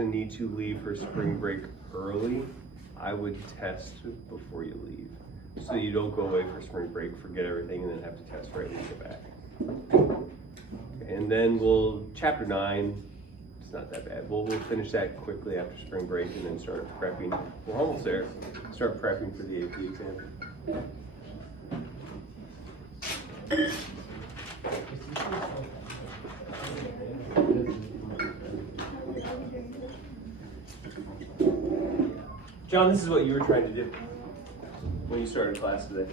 Need to leave for spring break early, I would test before you leave. So you don't go away for spring break, forget everything, and then have to test right when you get back. And then chapter 9, it's not that bad. We'll finish that quickly after spring break and then start prepping. We're almost there. Start prepping for the AP exam. John, this is what you were trying to do when you started class today.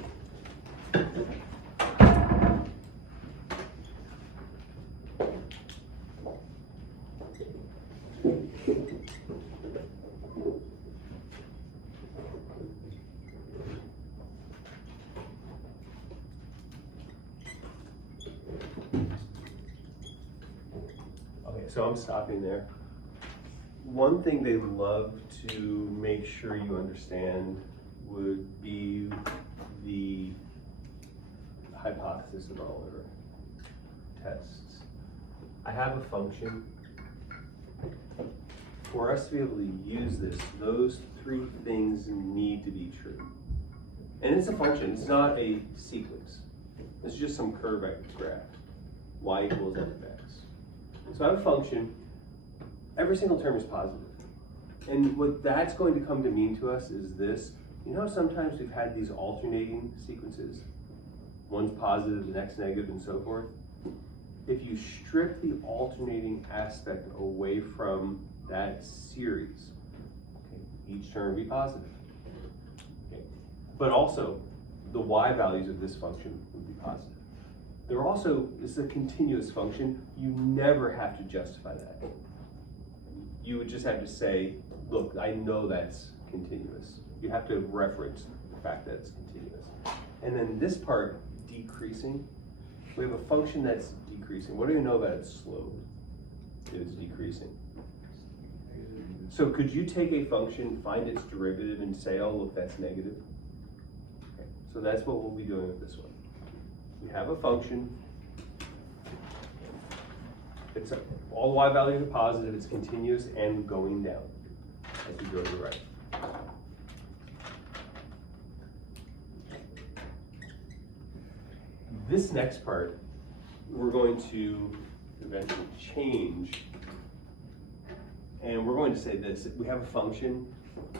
Okay, so I'm stopping there. One thing they love to make sure you understand would be the hypothesis of all order tests. I have a function. For us to be able to use this, those three things need to be true. And it's a function, it's not a sequence. It's just some curve I could graph. Y equals f of x. So I have a function. Every single term is positive. And what that's going to come to mean to us is this. You know how sometimes we've had these alternating sequences? One's positive, the next negative, and so forth. If you strip the alternating aspect away from that series, okay, each term will be positive. Okay. But also, the y values of this function would be positive. This is a continuous function. You never have to justify that. You would just have to say, look, I know that's continuous. You have to reference the fact that it's continuous. And then this part, decreasing, we have a function that's decreasing. What do you know about its slope? It's decreasing. So could you take a function, find its derivative, and say, oh, look, that's negative? Okay. So that's what we'll be doing with this one. We have a function. All the y values are positive, it's continuous and going down as we go to the right. This next part, we're going to eventually change, and we're going to say this. We have a function,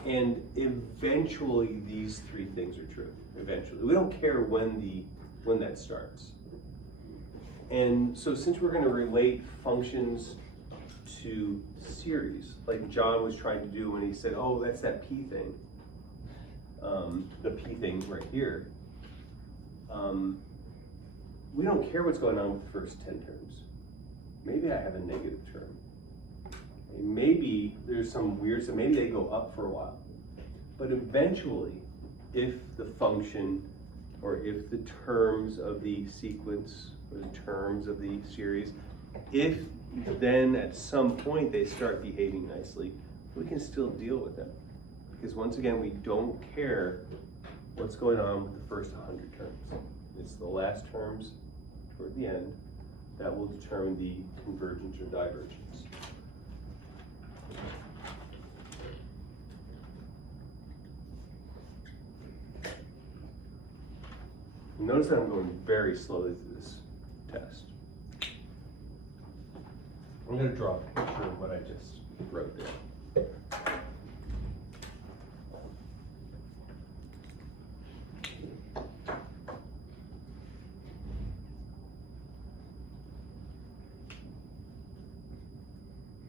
and eventually these three things are true. Eventually. We don't care when that starts. And so since we're going to relate functions to series, like John was trying to do when he said, oh, that's that p thing, the p thing right here, we don't care what's going on with the first 10 terms. Maybe I have a negative term. Maybe there's some weird, so maybe they go up for a while. But eventually, if the function or if the terms of the sequence or the terms of the series, if then at some point they start behaving nicely, we can still deal with them. Because once again, we don't care what's going on with the first 100 terms. It's the last terms toward the end that will determine the convergence or divergence. Notice that I'm going very slowly through this test. I'm going to draw a picture of what I just wrote there.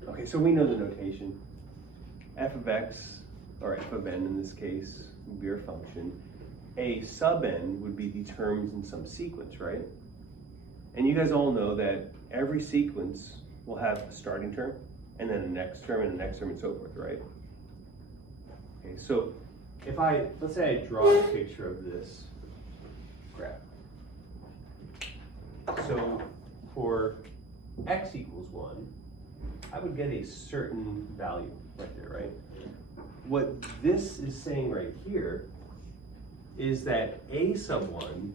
Okay, so we know the notation. F of x, or f of n in this case, would be our function. A sub n would be the terms in some sequence, right? And you guys all know that every sequence will have a starting term, and then a next term, and a next term, and so forth, right? Okay, so let's say I draw a picture of this graph. So for x equals 1, I would get a certain value right there, right? What this is saying right here is that a sub 1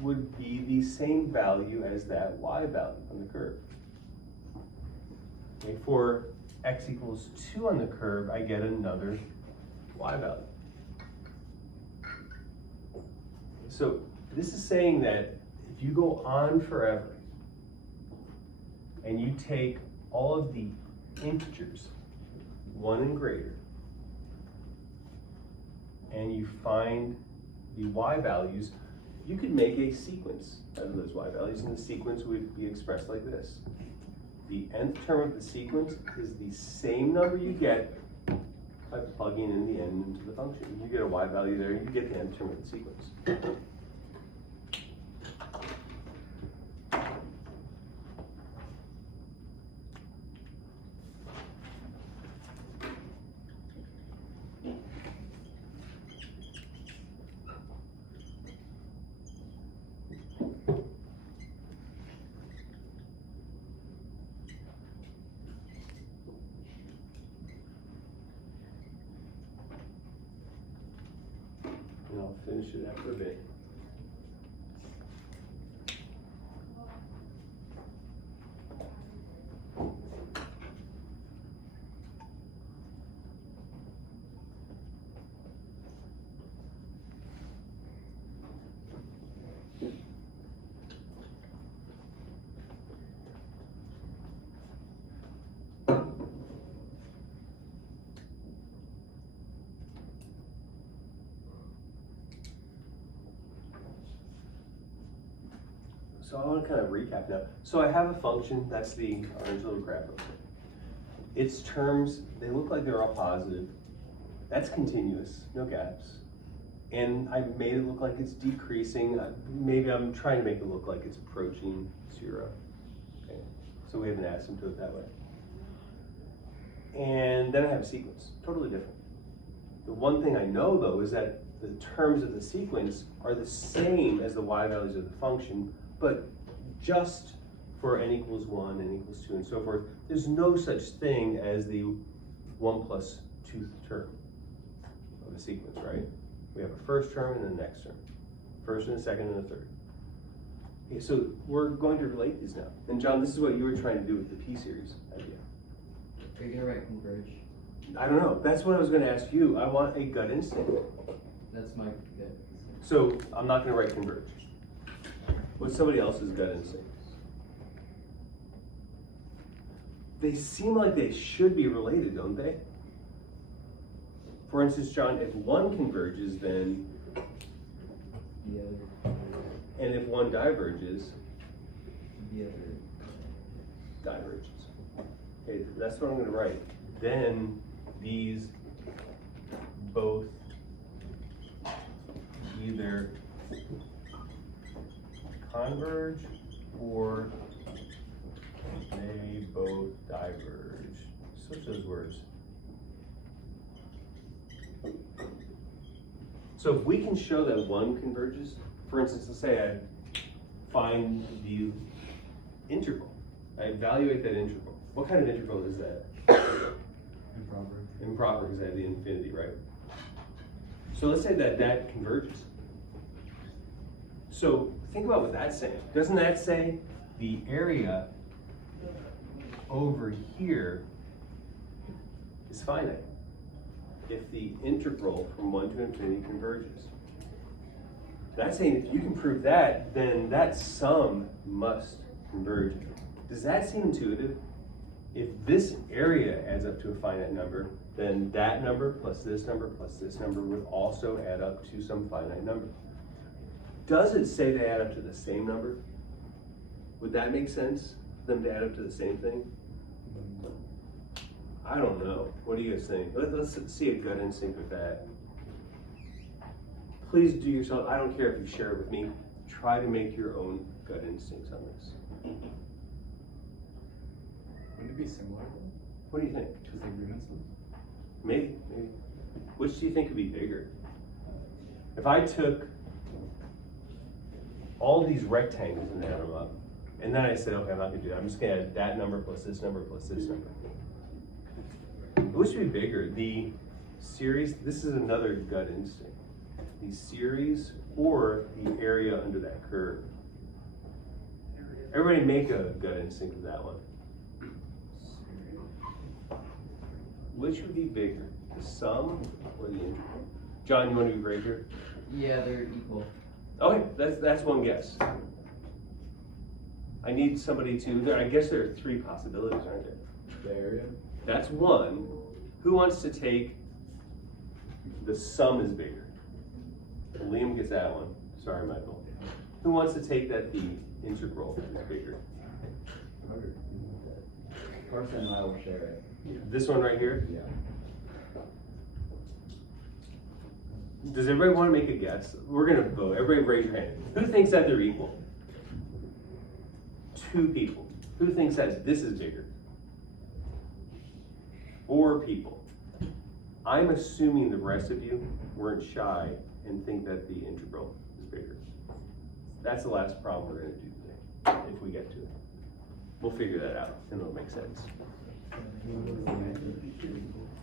would be the same value as that y value on the curve. Okay, for x equals 2 on the curve, I get another y value. So this is saying that if you go on forever and you take all of the integers, 1 and greater, and you find the y values, you could make a sequence out of those y values, and the sequence would be expressed like this. The nth term of the sequence is the same number you get by plugging in the n into the function. You get a y value there, you get the nth term of the sequence. And I'll finish it after a bit. So I want to kind of recap now. So I have a function, that's the orange little graph over there. Its terms, they look like they're all positive. That's continuous, no gaps. And I've made it look like it's decreasing. Maybe I'm trying to make it look like it's approaching 0. Okay. So we have an asymptote that way. And then I have a sequence, totally different. The one thing I know though is that the terms of the sequence are the same as the y values of the function, but just for n equals 1, n equals 2, and so forth, there's no such thing as the 1 plus 2th term of the sequence, right? We have a first term and a next term. First and a second and a third. Okay, so we're going to relate these now. And John, this is what you were trying to do with the P-series idea. Are you going to write converge? I don't know. That's what I was going to ask you. I want a gut instinct. That's my gut. So I'm not going to write converge. What's somebody else's gut instinct? They seem like they should be related, don't they? For instance, John, if one converges, then, The other. and if one diverges, The other. diverges. Okay, that's what I'm going to write. Then these both either converge or they both diverge. Switch those words. So if we can show that one converges, for instance, let's say I find the integral. I evaluate that integral. What kind of integral is that? Improper. Improper because I have the infinity, right? So let's say that that converges. So think about what that's saying. Doesn't that say the area over here is finite if the integral from 1 to infinity converges? That's saying if you can prove that, then that sum must converge. Does that seem intuitive? If this area adds up to a finite number, then that number plus this number would also add up to some finite number. Does it say they add up to the same number? Would that make sense for them to add up to the same thing? I don't know. What do you guys think? Let's see a gut instinct with that. Please do yourself, I don't care if you share it with me, try to make your own gut instincts on this. Wouldn't it be similar What do you think? to the agreement sums? Maybe. Which do you think would be bigger? If I took all these rectangles and add them up, and then I said, okay, I'm not gonna do that. I'm just gonna add that number plus this number plus this number. Which would be bigger? The series, this is another gut instinct. The series or the area under that curve. Everybody make a gut instinct of that one. which would be bigger, the sum or the integral? John, you want to be brave here? Yeah, they're equal. Okay, that's one guess. I need somebody to, I guess there are three possibilities, aren't there? The area? That's one. Who wants to take the sum is bigger? Liam gets that one. Sorry, Michael. Who wants to take that the integral is bigger? Carson and I will share it. This one right here? Yeah. Does everybody want to make a guess? We're gonna vote. Everybody raise your hand. Who thinks that they're equal? 2 people. Who thinks that this is bigger? 4 people. I'm assuming the rest of you weren't shy and think that the integral is bigger. That's the last problem we're gonna do today, if we get to it. We'll figure that out and it'll make sense.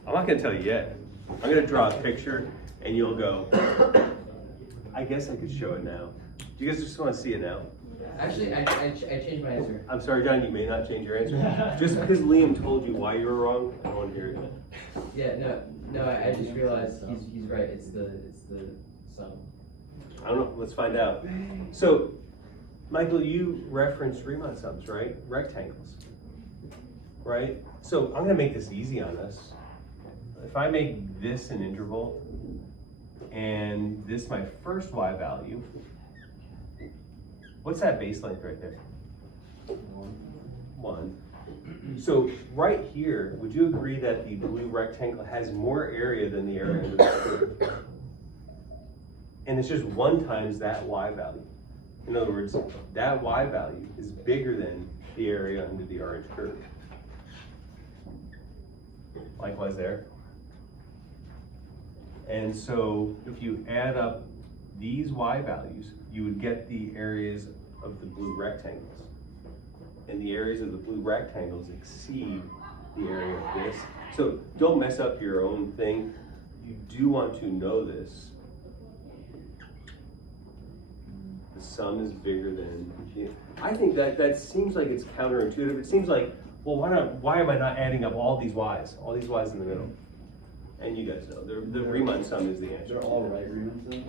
I'm not gonna tell you yet. I'm gonna draw a picture and you'll go, I guess I could show it now. Do you guys just wanna see it now? Actually, I changed my answer. I'm sorry, John, you may not change your answer. Just because Liam told you why you were wrong, I don't want to hear it. Yeah, no, I just realized he's right. It's the sum. I don't know, let's find out. So, Michael, you referenced Riemann sums, right? Rectangles, right? So I'm gonna make this easy on us. If I make this an interval, and this my first y value, what's that base length right there? 1. So right here, would you agree that the blue rectangle has more area than the area under the curve? And it's just 1 times that y value. In other words, that y value is bigger than the area under the orange curve. Likewise there. And so if you add up these y values, you would get the areas of the blue rectangles. And the areas of the blue rectangles exceed the area of this. So don't mess up your own thing. You do want to know this. The sum is bigger than, I think that seems like it's counterintuitive. It seems like, well, why am I not adding up all these y's in the middle? And you guys know, the Riemann sum is the answer. They're all right Riemann sums?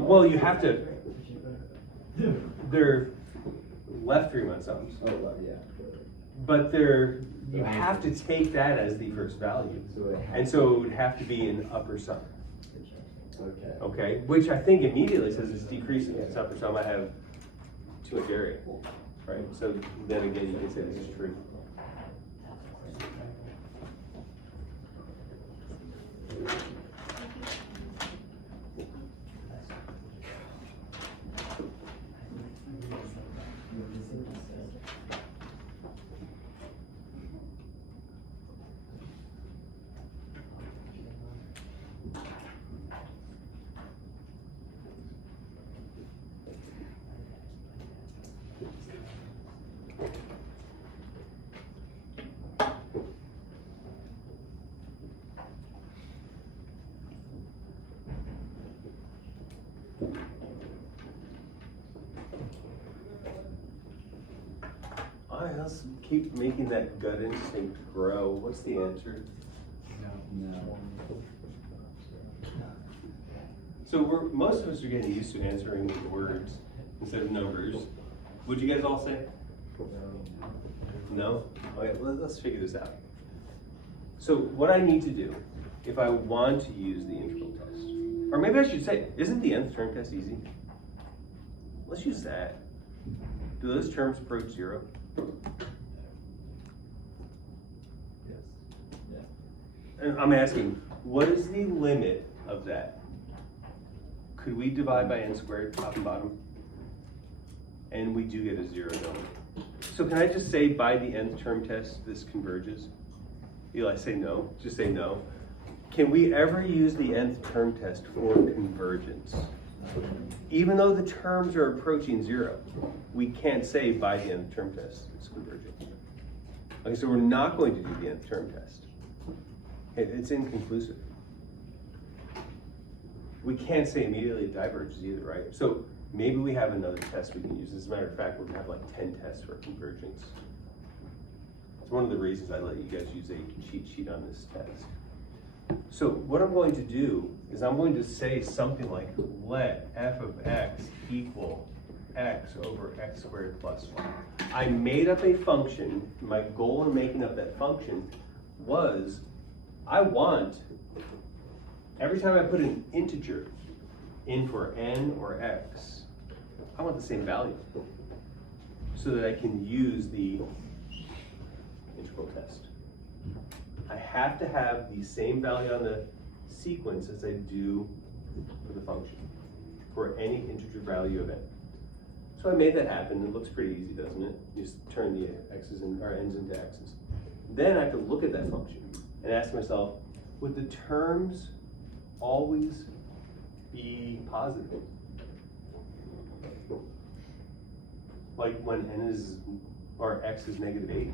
Well, you have to, they're left Riemann sums, Oh, well, yeah. but you have to take that as the first value. And so it would have to be an upper sum, Okay. okay? Which I think immediately says it's decreasing. It's upper sum, I have too much area, right? So then again, you can say this is true. Let's keep making that gut instinct grow. What's the answer? No. So most of us are getting used to answering with words instead of numbers. Would you guys all say? No? Okay, let's figure this out. So what I need to do, if I want to use the integral test, or maybe I should say, isn't the nth term test easy? Let's use that. Do those terms approach 0? Yes. Yeah. And I'm asking, what is the limit of that? Could we divide by n squared, top and bottom? And we do get a 0, don't we? So can I just say by the nth term test, this converges? Eli, say no, just say no. Can we ever use the nth term test for convergence? Even though the terms are approaching 0, we can't say by the nth term test it's converging. Okay, so we're not going to do the nth term test. It's inconclusive. We can't say immediately it diverges either, right? So maybe we have another test we can use. As a matter of fact, we're gonna have like 10 tests for convergence. It's one of the reasons I let you guys use a cheat sheet on this test. So what I'm going to do is I'm going to say something like, let f of x equal x over x squared plus 1. I made up a function. My goal in making up that function was, I want, every time I put an integer in for n or x, I want the same value so that I can use the integral test. I have to have the same value on the sequence as I do for the function, for any integer value of n. So I made that happen. It looks pretty easy, doesn't it? You just turn the x's and or n's into x's. Then I have to look at that function and ask myself, would the terms always be positive? Like when n is, or x is negative 8?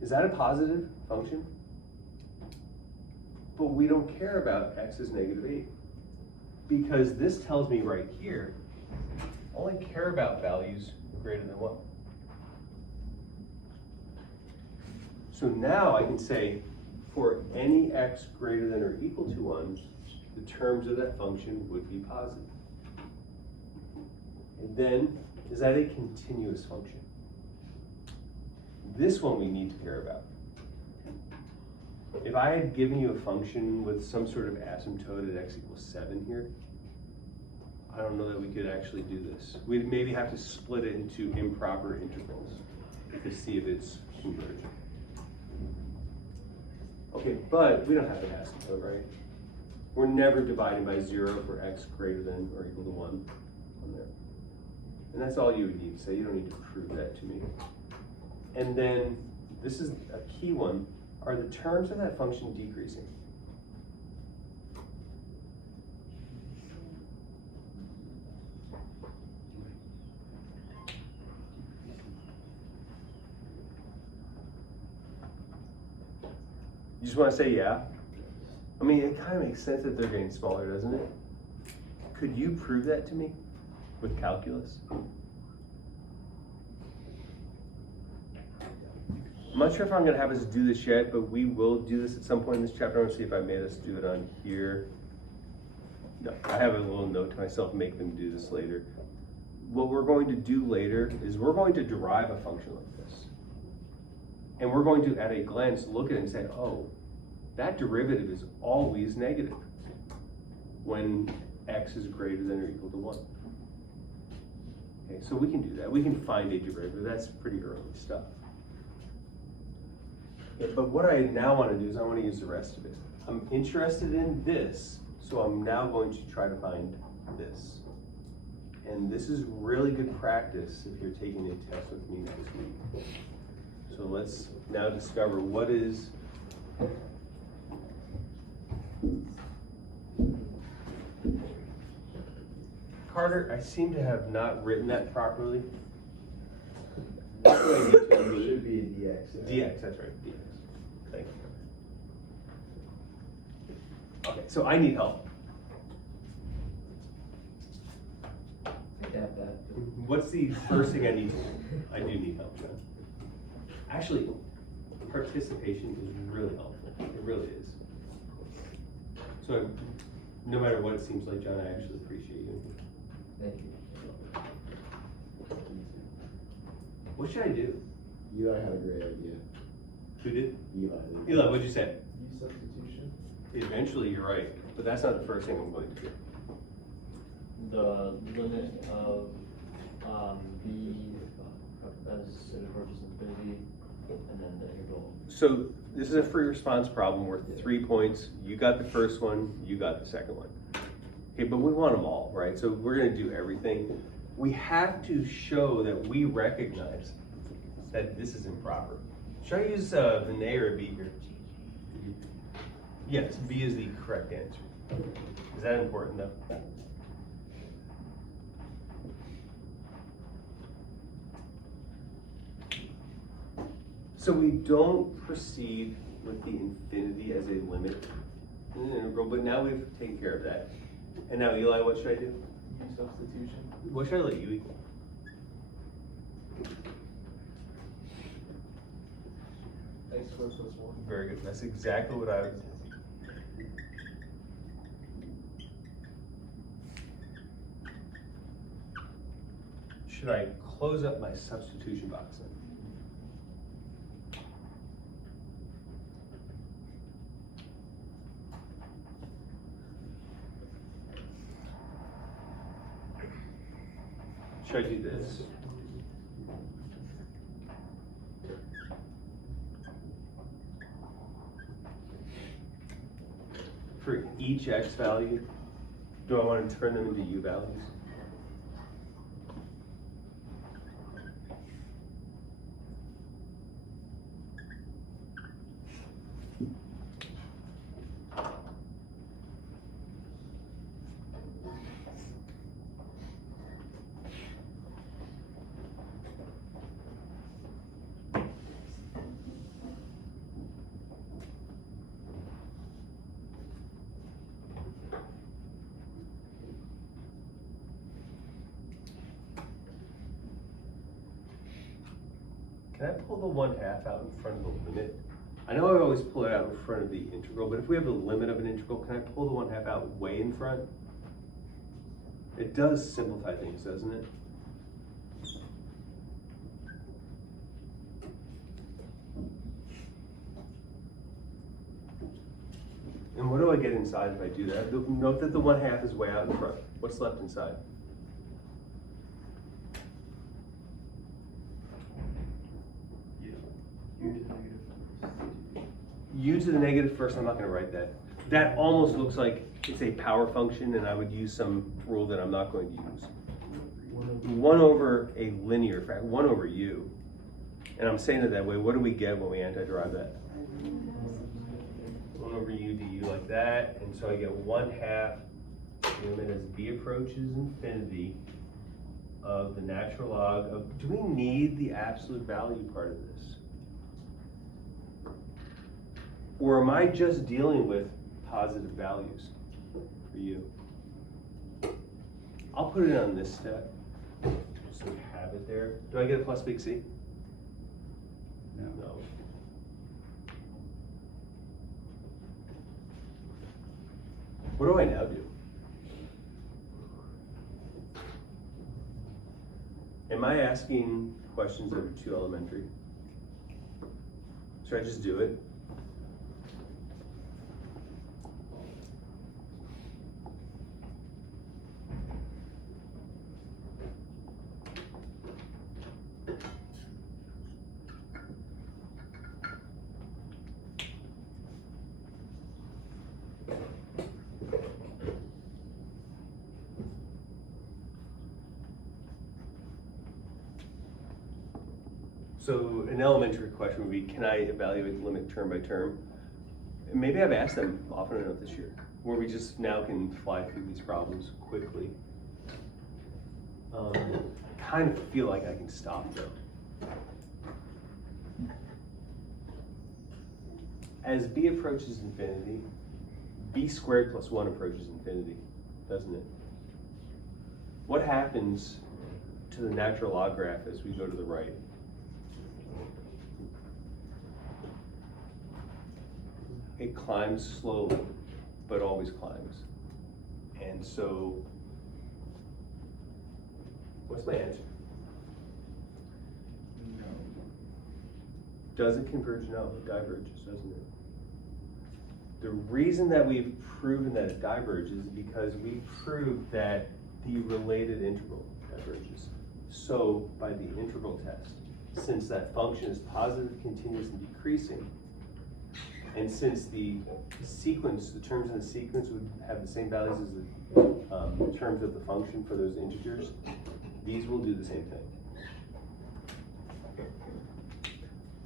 Is that a positive function? But we don't care about x is negative 8. Because this tells me right here, I only care about values greater than 1. So now I can say, for any x greater than or equal to 1, the terms of that function would be positive. And then, is that a continuous function? This one we need to care about. If I had given you a function with some sort of asymptote at x equals 7 here, I don't know that we could actually do this. We'd maybe have to split it into improper integrals to see if it's convergent. Okay, but we don't have an asymptote, right? We're never dividing by 0 for x greater than or equal to 1 on there. And that's all you would need to say. You don't need to prove that to me. And then, this is a key one, are the terms of that function decreasing? You just want to say yeah? I mean, it kind of makes sense that they're getting smaller, doesn't it? Could you prove that to me with calculus? I'm not sure if I'm going to have us do this yet, but we will do this at some point in this chapter. I want to see if I made us do it on here. No, I have a little note to myself, make them do this later. What we're going to do later is we're going to derive a function like this. And we're going to, at a glance, look at it and say, oh, that derivative is always negative when x is greater than or equal to 1. Okay, so we can do that. We can find a derivative. That's pretty early stuff. But what I now want to do is I want to use the rest of it. I'm interested in this, so I'm now going to try to find this. And this is really good practice if you're taking a test with me next week. So let's now discover what is Carter, I seem to have not written that properly. What do I need to do? It should be a dx. dx, that's right, dx. Thank you. Okay, so I need help. Adapt that. What's the first thing I need to do? I do need help, John. Actually, participation is really helpful. It really is. So no matter what it seems like, John, I actually appreciate you. Thank you. What should I do? Eli had a great idea. Who did? Eli did. Eli, what'd you say? Use substitution. Eventually, you're right, but that's not the first thing I'm going to do. The limit of b as it approaches infinity, and then the integral. So this is a free response problem worth 3 points. You got the first one, you got the second one. Okay, but we want them all, right? So we're gonna do everything. We have to show that we recognize that this is improper. Should I use an A or a B here? Yes, B is the correct answer. Is that important though? So we don't proceed with the infinity as a limit in an integral, but now we've taken care of that. And now Eli, what should I do? Use substitution. What should I let you equal? X squared plus one. Very good, that's exactly what I was. Should I close up my substitution box then? Should I do this? For each x value, do I want to turn them into u values? Can I pull the 1/2 out in front of the limit? I know I always pull it out in front of the integral, but if we have a limit of an integral, can I pull the 1/2 out way in front? It does simplify things, doesn't it? And what do I get inside if I do that? Note that the 1/2 is way out in front. What's left inside? U to the negative first, I'm not gonna write that. That almost looks like it's a power function and I would use some rule that I'm not going to use. 1 over a linear fact, 1 over u. And I'm saying it that way, what do we get when we antiderive that? 1 over u du like that, and so I get 1/2 limit as b approaches infinity of the natural log of, do we need the absolute value part of this? Or am I just dealing with positive values for you? I'll put it on this step, just so we have it there. Do I get a plus big C? No. What do I now do? Am I asking questions that are too elementary? Should I just do it? So an elementary question would be, can I evaluate the limit term by term? Maybe I've asked them often enough this year, where we just now can fly through these problems quickly. I kind of feel like I can stop though. As b approaches infinity, b squared plus 1 approaches infinity, doesn't it? What happens to the natural log graph as we go to the right? It climbs slowly, but always climbs. And so, what's my answer? No. Does it converge? No, it diverges, doesn't it? The reason that we've proven that it diverges is because we proved that the related integral diverges. So, by the integral test, since that function is positive, continuous, and decreasing, and since the sequence, the terms in the sequence would have the same values as the terms of the function for those integers, these will do the same thing.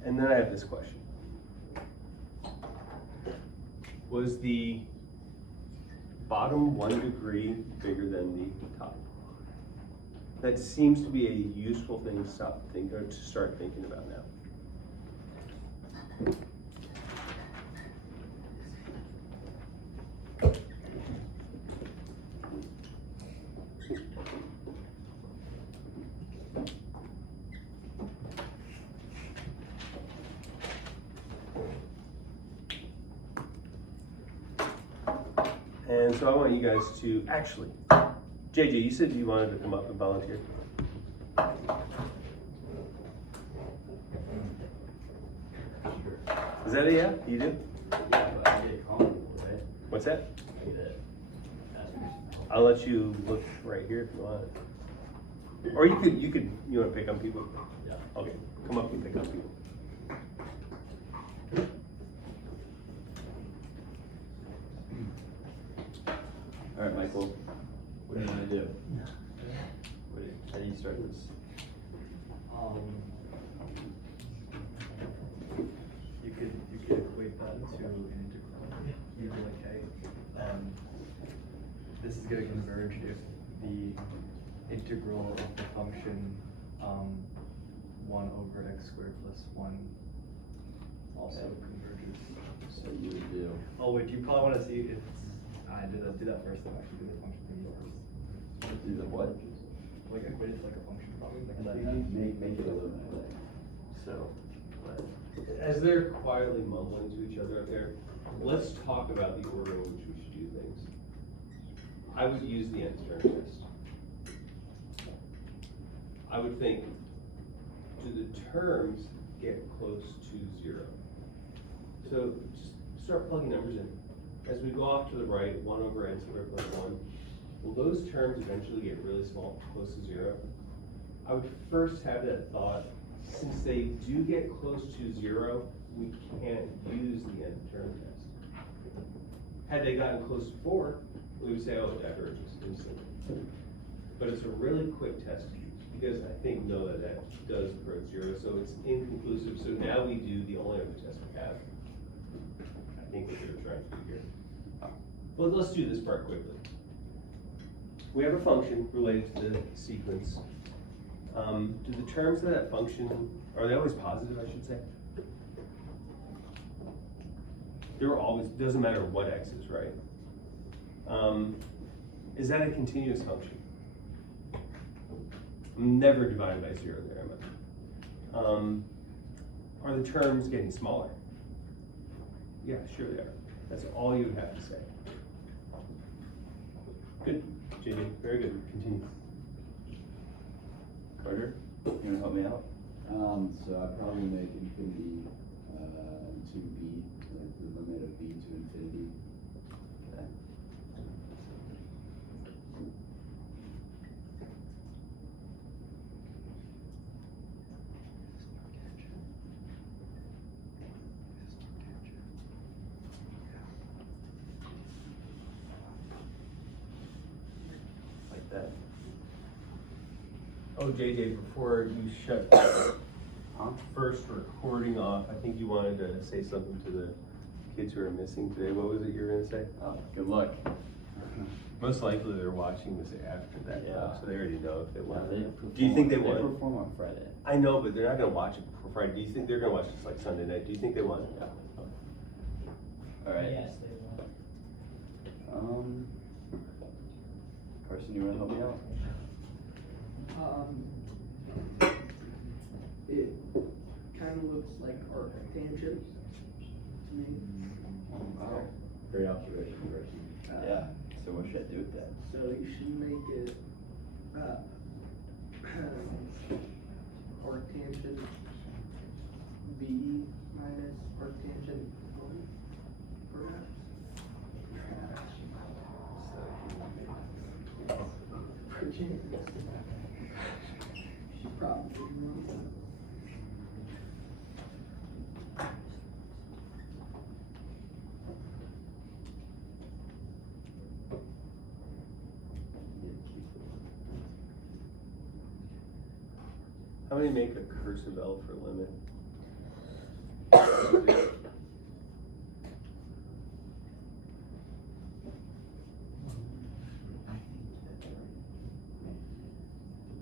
And then I have this question. Was the bottom 1 degree bigger than the top? That seems to be a useful thing to start thinking about now. And so I want you guys to, actually, JJ, you said you wanted to come up and volunteer. Is that a yeah? You do? Yeah, but I get calling, right? What's that? I get it. Ask me some help. I'll let you look right here if you want. Or you wanna pick on people? Yeah. Okay, come up and pick on people. All right, Michael, what do you wanna do? How do you start this? You could equate that to an integral. You'd be like, hey, this is gonna converge if the integral of the function, 1 over x squared plus 1 also converges. So you would do, Oh wait, you probably wanna see if, do that first, then actually do the function thing first. do the what? Like equate it to like a function problem, like And that. then make it a little bit. So, as they're quietly mumbling to each other out there, let's talk about the order in which we should do things. I would use the nth term test. I would think, do the terms get close to 0? So just start plugging numbers in. As we go off to the right, 1 over n squared plus 1, will those terms eventually get really small, close to 0? I would first have that thought, since they do get close to 0, we can't use the nth term test. Had they gotten close to 4, we would say, oh, it diverges instantly. But it's a really quick test to use, because I think no, that does approach 0, so it's inconclusive. So now we do the only other test we have. I think what they're trying to do here. Well, let's do this part quickly. We have a function related to the sequence. Do the terms of that function, are they always positive, I should say? They're always, doesn't matter what x is, right? Is that a continuous function? I'm never divided by 0 there, am I? Are the terms getting smaller? Yeah, sure they are. That's all you would have to say. Good, JJ, very good, continue. Carter, you wanna help me out? So I'd probably make infinity, to b, like the limit of b to infinity. Okay. Like that. Oh, JJ, before you shut the first recording off, I think you wanted to say something to the kids who are missing today. What was it you were gonna say? Oh, good luck. Most likely they're watching this after that, Yeah. so they already know if they Yeah, won. they Do you think they perform- won? They perform on Friday. I know, but they're not gonna watch it before Friday. Do you think they're gonna watch this like Sunday night? Do you think they won? Yeah. All right. Yes, they will. Carson, you wanna help me out? It kind of looks like arctangent to me. Wow. Great observation, Carson. Yeah, so what should I do with that? So you should make it, arctangent b minus arctangent 1, perhaps? Virginia. She's probably wrong. How many make a cursive L for limit?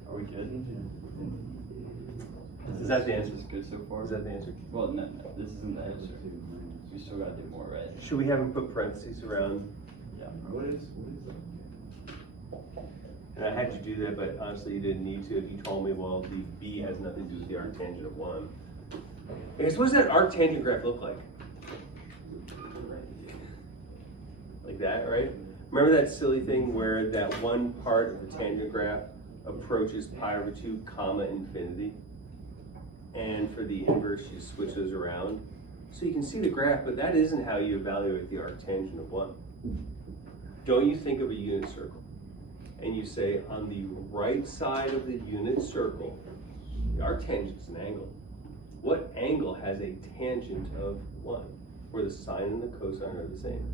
Are we good? Is that the answer? This is good so far? Is that the answer? Well, no, this isn't the answer. We still gotta do more, right? Should we have them put parentheses around? Yeah. What is that? And I had you do that, but honestly, you didn't need to. If you told me, well, the B has nothing to do with the arctangent of 1. I guess, what does that arctangent graph look like? Like that, right? Remember that silly thing where that one part of the tangent graph approaches pi over 2 comma infinity? And for the inverse, you switch those around. So you can see the graph, but that isn't how you evaluate the arctangent of 1. Don't you think of a unit circle? And you say, on the right side of the unit circle, the arctangent is an angle. What angle has a tangent of 1? Where the sine and the cosine are the same.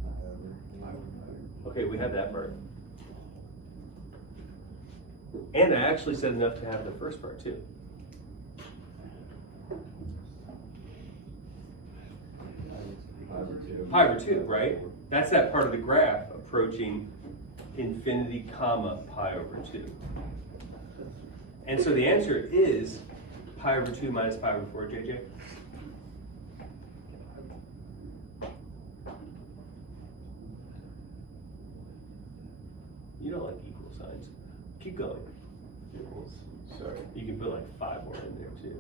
Okay, we have that part. And I actually said enough to have the first part too. Pi over 2, right? That's that part of the graph approaching infinity comma pi over 2. And so the answer is pi over 2 minus pi over 4, JJ? You don't like equal signs. Keep going. Sorry, you can put like 5 more in there too.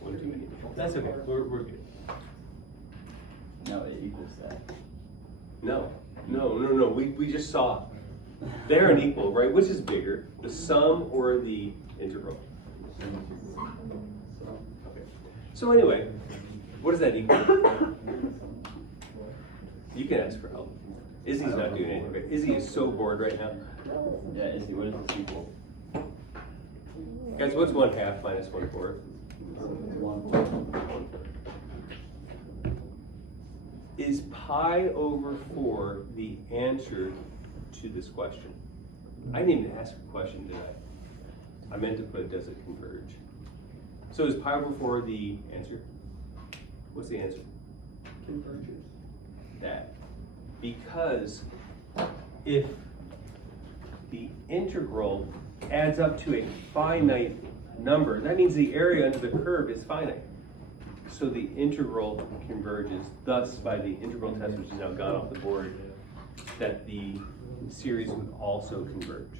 One too many. That's okay, we're good. No, it equals that. No, we just saw. They're an equal, right? Which is bigger, the sum or the integral? Okay. So anyway, what does that equal? You can ask for help. Izzy's not doing anything, but Izzy is so bored right now. Yeah, Izzy, what is this equal? Guys, what's 1/2 minus 1/4? 1/4. Is pi over 4 the answer to this question? I didn't even ask a question, did I? I meant to put, does it converge? So is pi over 4 the answer? What's the answer? Converges. That. Because if the integral adds up to a finite number, that means the area under the curve is finite. So the integral converges. Thus, by the integral test, which is now gone off the board, that the series would also converge.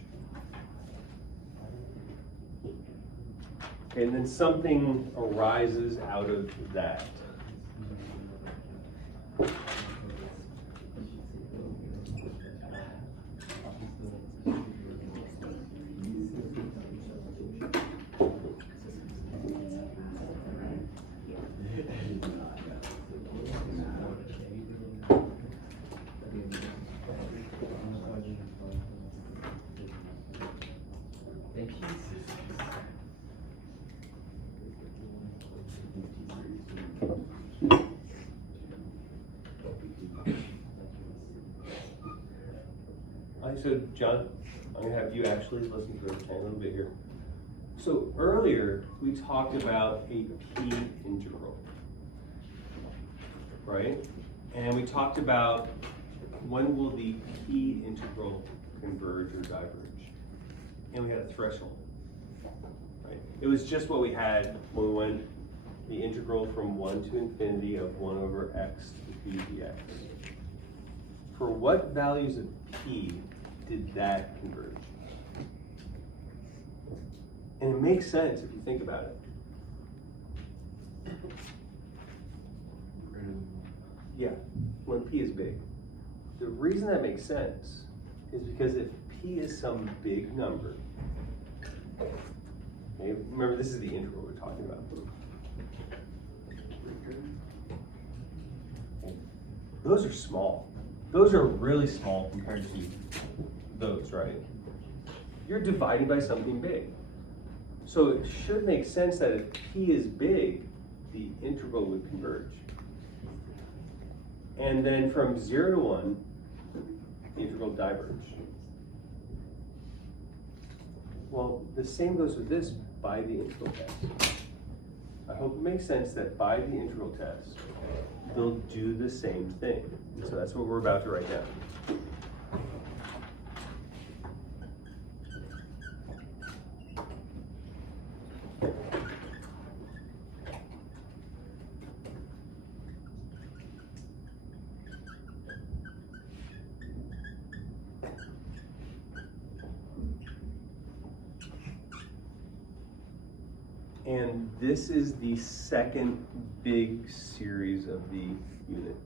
Okay, and then something arises out of that. Thank you. So John, I'm gonna have you actually listen for a little bit here. So earlier, we talked about a P integral, right? And we talked about when will the P integral converge or diverge? And we had a threshold, right? It was just what we had when we went the integral from 1 to infinity of 1 over x to p dx. For what values of P did that converge? And it makes sense if you think about it. Yeah, when P is big. The reason that makes sense is because if P is some big number, okay, remember this is the integral we're talking about. Okay. Those are small. Those are really small compared to those, right? You're dividing by something big. So it should make sense that if P is big, the integral would converge. And then from 0 to 1, the integral diverge. Well, the same goes with this by the integral test. I hope it makes sense that by the integral test, they'll do the same thing. So that's what we're about to write down. And this is the second big series of the unit.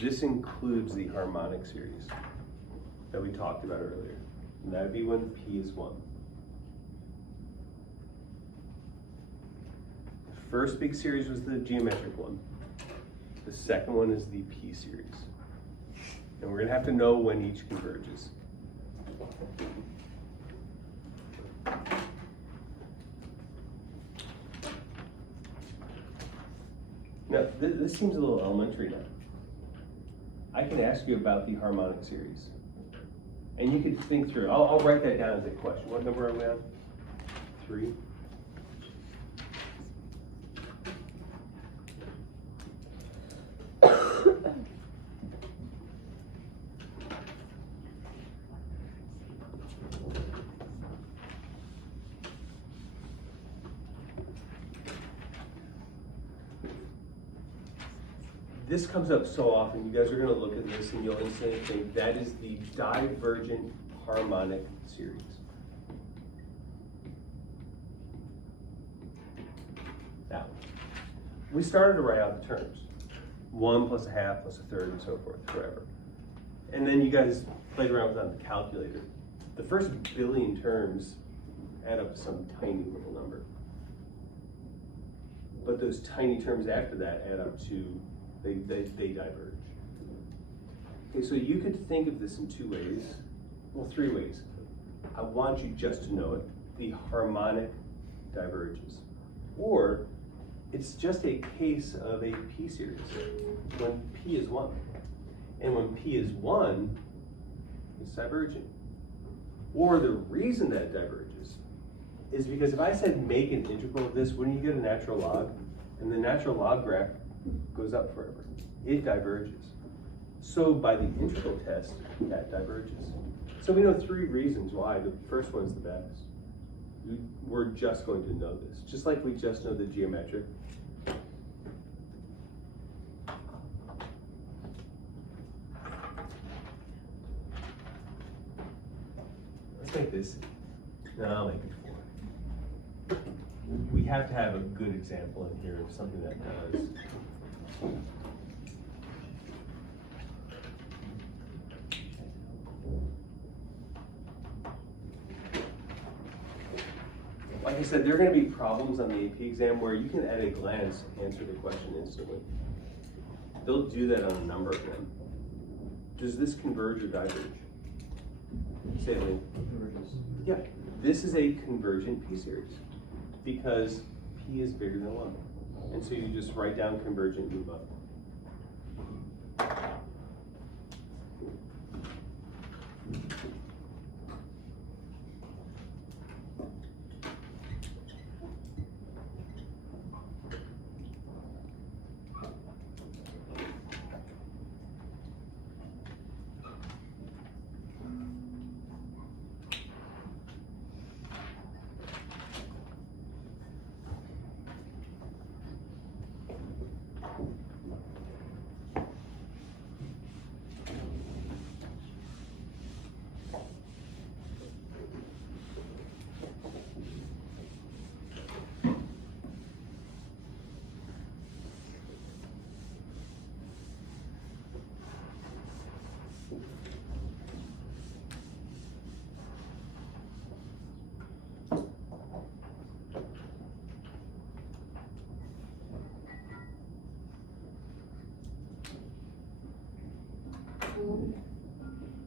this includes the harmonic series that we talked about earlier. And that would be when P is 1. The first big series was the geometric one. The second one is the P series. And we're gonna have to know when each converges. Now, this seems a little elementary now. I can ask you about the harmonic series. And you could think through, I'll write that down as a question. What number are we on? 3? This comes up so often, you guys are gonna look at this and you'll instantly think that is the divergent harmonic series. Now, we started to write out the terms. 1 plus a half plus a third and so forth, forever. And then you guys played around with it on the calculator. The first billion terms add up to some tiny little number. But those tiny terms after that add up to They diverge. Okay, so you could think of this in 2 ways, well, 3 ways. I want you just to know it. The harmonic diverges. Or it's just a case of a P series when P is 1. And when P is 1, it's divergent. Or the reason that it diverges is because if I said make an integral of this, wouldn't you get a natural log? And the natural log graph goes up forever. It diverges. So by the integral test, that diverges. So we know 3 reasons why. The first one's the best. We're just going to know this. Just like we just know the geometric. Let's make this. No, I'll make it 4. We have to have a good example in here of something that does. Like I said, there are going to be problems on the AP exam where you can at a glance answer the question instantly. They'll do that on a number of them. Does this converge or diverge? Say it, Lee. Yeah, this is a convergent P series because P is bigger than 1. And so you just write down convergent, move up.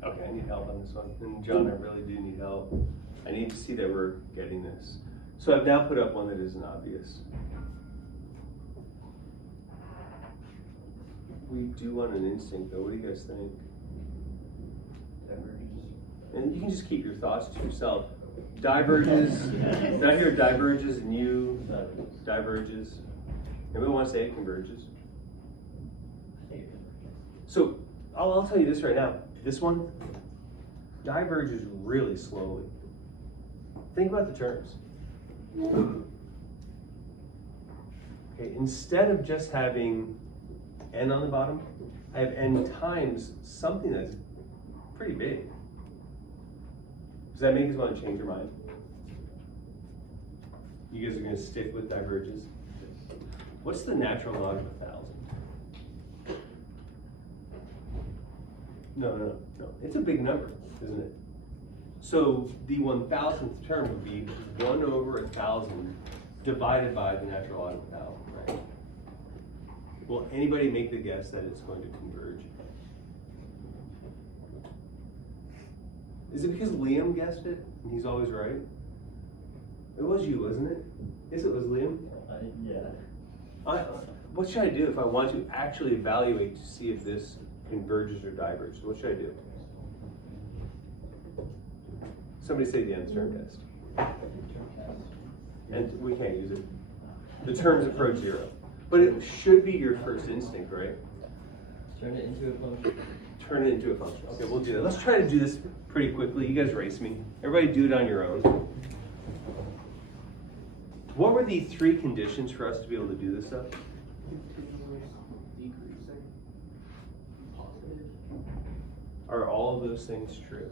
Okay, I need help on this one. And John, I really do need help. I need to see that we're getting this. So I've now put up one that isn't obvious. We do want an instinct though. What do you guys think? Diverges. And you can just keep your thoughts to yourself. Diverges. Did I hear diverges and you diverges? Anybody want to say it converges? So I'll tell you this right now. This one diverges really slowly. Think about the terms. Okay, instead of just having n on the bottom, I have n times something that's pretty big. Does that make us want to change your mind? You guys are going to stick with diverges? What's the natural log of 1,000? No. It's a big number, isn't it? So the 1,000th term would be 1 over 1,000 divided by the natural log of 1,000, right? Will anybody make the guess that it's going to converge? Is it because Liam guessed it and he's always right? It was you, wasn't it? Yes, it was Liam. Yeah. What should I do if I want to actually evaluate to see if this converges or diverges? What should I do? Somebody say the nth term test. And we can't use it. The terms approach 0. But it should be your first instinct, right? Turn it into a function. Turn it into a function. Okay, we'll do that. Let's try to do this pretty quickly. You guys race me. Everybody do it on your own. What were the 3 conditions for us to be able to do this stuff? Continuous, decreasing, positive. Are all of those things true?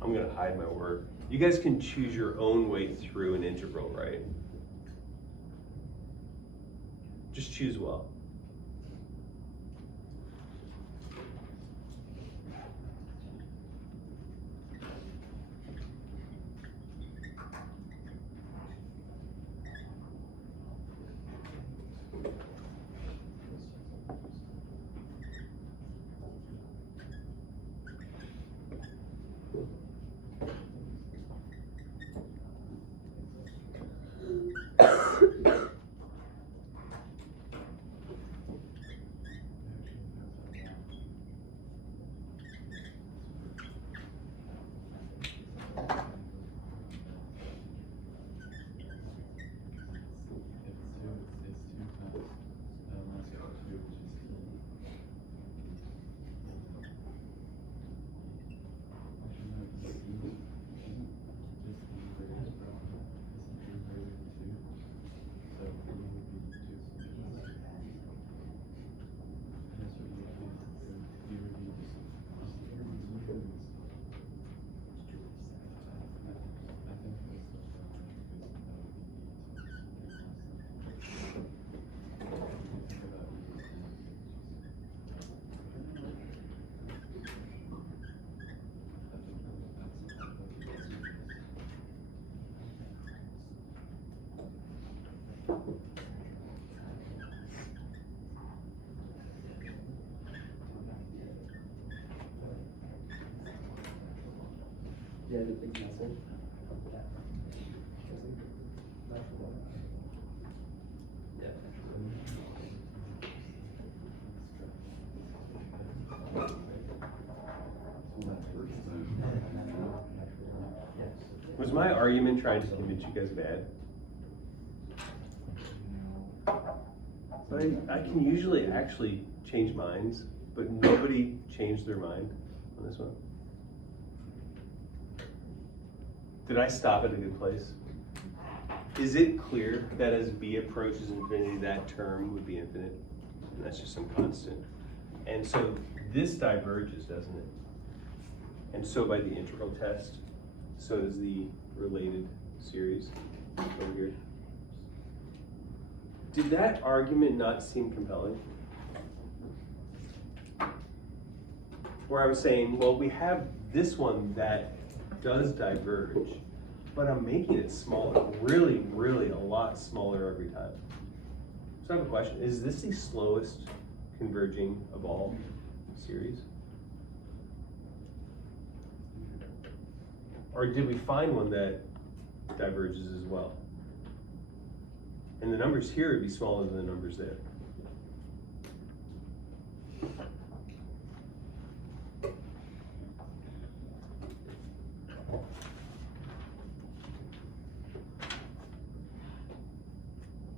I'm gonna hide my work. You guys can choose your own way through an integral, right? Just choose well. Yeah, the big muscle. Was my argument trying to convince you guys bad? But I can usually actually change minds, but nobody changed their mind on this one. Did I stop at a good place? Is it clear that as b approaches infinity, that term would be infinite? And that's just some constant. And so this diverges, doesn't it? And so by the integral test, so does the related series over here. Did that argument not seem compelling? Where I was saying, well, we have this one that does diverge, but I'm making it smaller, really, really a lot smaller every time. So I have a question. Is this the slowest converging of all series? Or did we find one that diverges as well? And the numbers here would be smaller than the numbers there.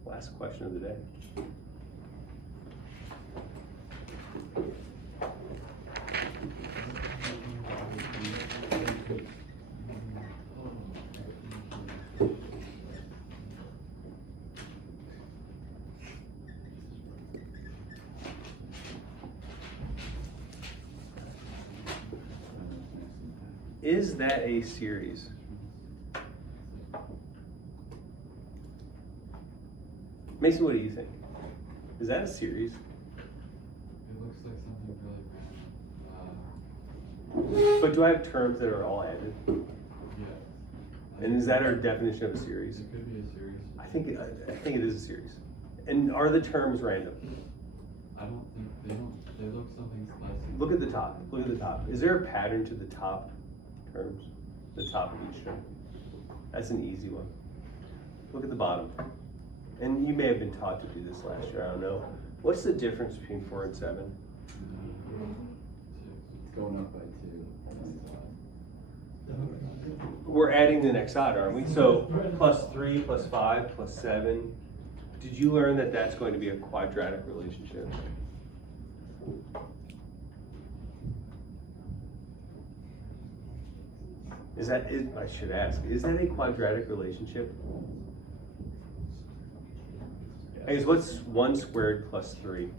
Last question of the day. Is that a series? Mason, what do you think? Is that a series? It looks like something really random. But do I have terms that are all added? Yeah. And is that our definition of a series? It could be a series. I think it is a series. And are the terms random? I don't think, they look something less. Look at the top. Look at the top. Is there a pattern to the top terms? The top of each term. That's an easy one. Look at the bottom. And you may have been taught to do this last year, I don't know. What's the difference between 4 and 7? It's going up by 2. We're adding the next odd, aren't we? So plus 3, plus 5, plus 7. Did you learn that that's going to be a quadratic relationship? I should ask, is that a quadratic relationship? I guess what's 1 squared plus 3?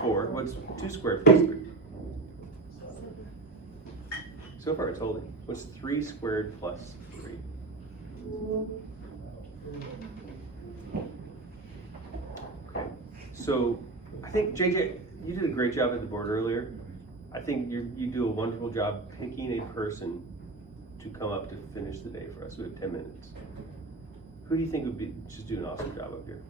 4. What's 2 squared plus 3? So far it's holding. What's 3 squared plus 3? Okay. So I think JJ, you did a great job at the board earlier. I think you do a wonderful job picking a person to come up to finish the day for us. We have 10 minutes. Who do you think would be just do an awesome job up here?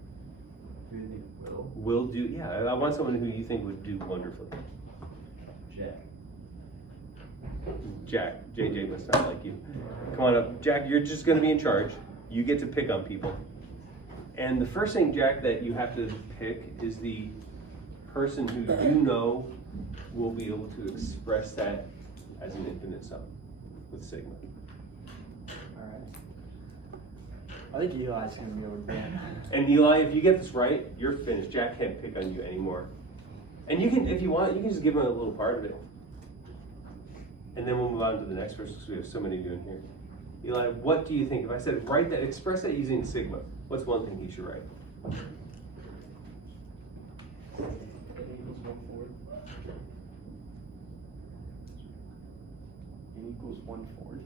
Who do you think will? Will do, yeah, I want someone who you think would do wonderfully. Jack, JJ must not like you. Come on up. Jack, you're just gonna be in charge. You get to pick on people. And the first thing, Jack, that you have to pick is the person who you know will be able to express that as an infinite sum with sigma. Alright. I think Eli's gonna be able to do it. And Eli, if you get this right, you're finished. Jack can't pick on you anymore. And you can, if you want, you can just give him a little part of it. And then we'll move on to the next person because we have so many doing here. Eli, what do you think? If I said write that, express that using sigma, what's one thing he should write? N equals 1/4.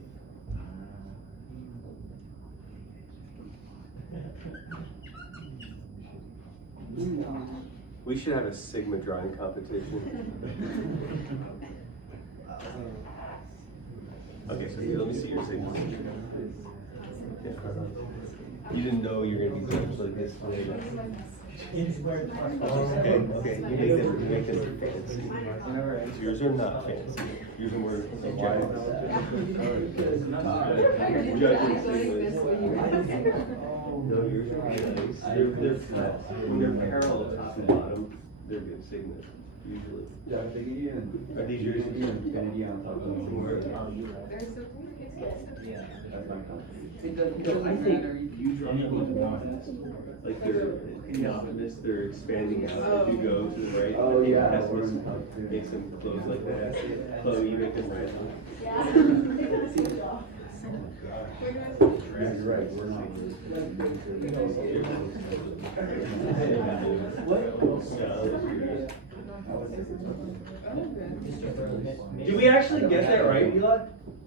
We should have a sigma drawing competition. Okay, so here, let me see your sigma. You didn't know you were gonna be judged like this today. Okay, you make them fancy. Yours are not fancy. Yours are more objective. Judging sigmas. No, yours are nice. They're flat. When they're parallel top and bottom, they're good sigmas, usually. Yeah, they give you Are these yours? infinity on top of them. That's not complicated. It doesn't I think matter. you draw like they're in the optimist, they're expanding out as you go to the right. Oh, yeah. Pessimist makes them close like that. Chloe, you make them red. Yeah, you're right, we're not. Did we actually get that right, Eli?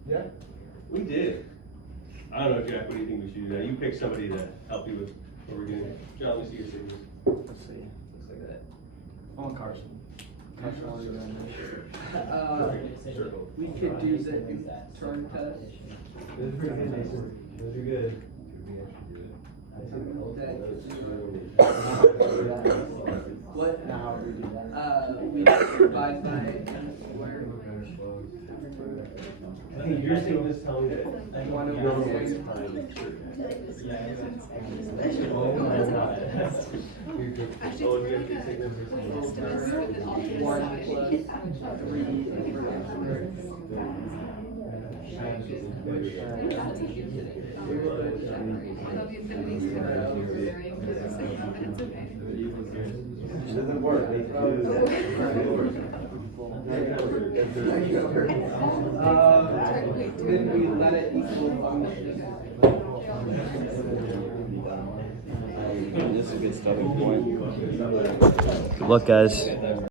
Yeah. We did. I don't know, Jack, what do you think we should do now? You pick somebody to help you with what we're doing. John, let me see your signals. Let's see. Looks like that. I want Carson. Carson wants to go in there. We could do the turn test. Those are pretty good, Mason. Those are good. What? Now we do that. We divide by n squared. I think your signals tell me that. You wanna You don't know say- what's time. Oh, you have your signals. One plus 3 over x squared. It doesn't work. They Then we let it equal function. This is a good starting point. Good luck, guys.